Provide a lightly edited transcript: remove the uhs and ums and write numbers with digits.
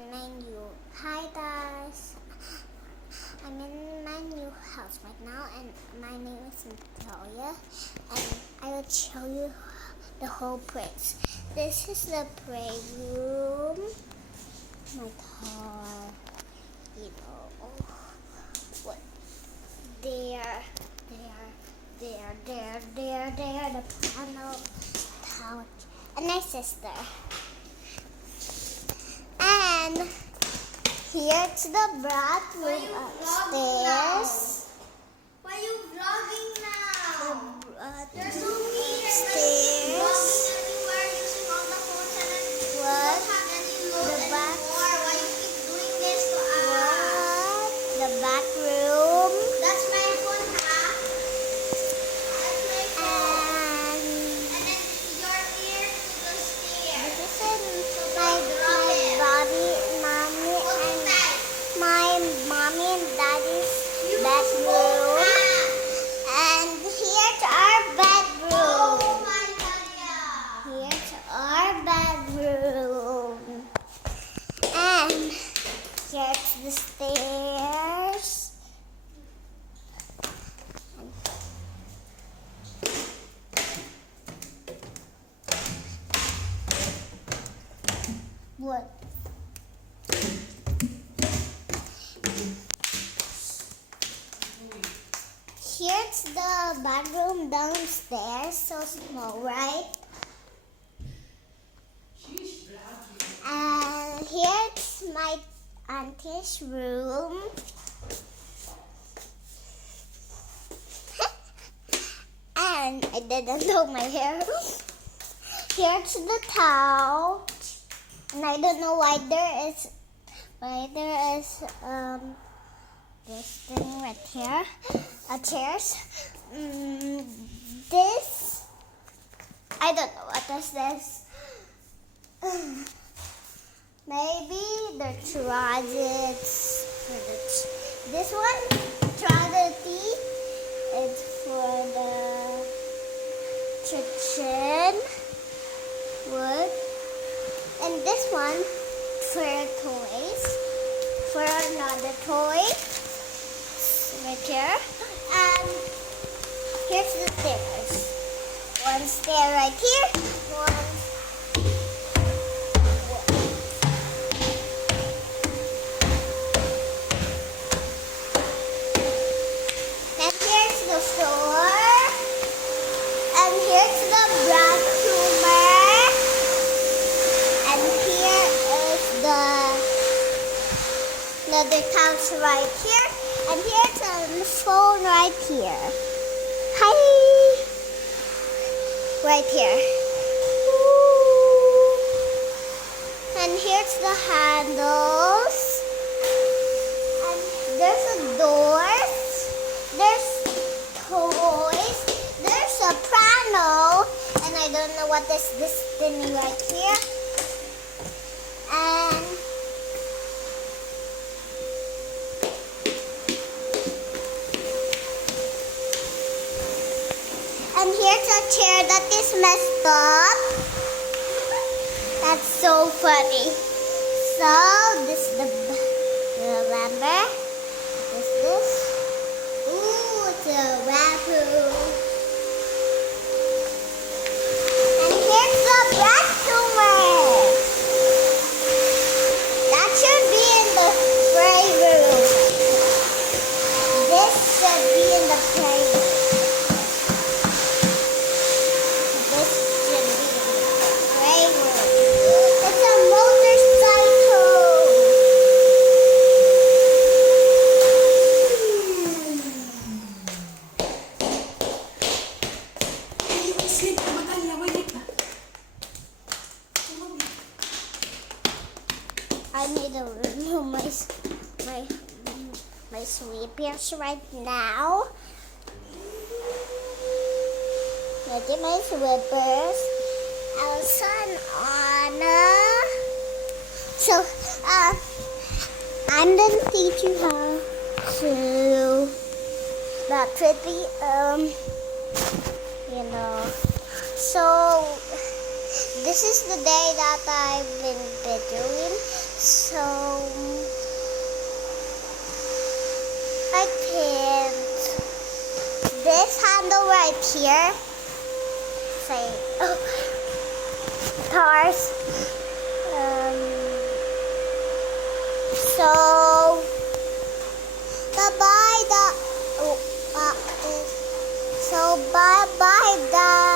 Menu. Hi guys, I'm in my new house right now and my name is Natalia and I will show you the whole place. This is the playroom. My car, what? There, the piano, couch, and my sister. And here's the bathroom upstairs. Why are you vlogging now? You're so weird. Upstairs. Vlogging everywhere using all the phones and then you What? don't have any load The back. anymore. Why you keep doing this to us? What? The bathroom. That's my phone, huh? That's my phone. And And then you're here to the stairs. this is So my don't drop it. mommy Hold it and tight. my mommy and daddy's You bedroom. won't And here's our bedroom. Oh my God, yeah. Here's our bedroom. And here's the stairs. What? Here's the bedroom downstairs, so small, right? And here's my auntie's room. And I didn't do my hair. Here's the couch. And I don't know why there is this thing right here. Chairs. This I don't know what is this. Maybe the trojans for this one, trojany, is for the kitchen wood, and this one for toys, for another toy right here, and here's the stairs. One stair right here, one. And here's the floor. And here's the bathroom. And here is another couch right here. And here's a phone right here. Hi! Right here. And here's the handles. And there's a door. There's toys. There's a piano. And I don't know what is this thing right here. And here's a chair that is messed up. That's so funny. So this is the lumber. What is this? Ooh, it's a bathroom. And here's the bathroom. That should be in the playroom. This should be in the playroom. This should be in the playroom. It's a motorcycle. I need to remove my sweepers right now. Look at my sweepers. Elsa and Anna. So, I'm gonna teach you how to not pretty, So, this is the day that I've been videoing. So this handle right here. Say, cars. So, bye-bye, so bye-bye, guys.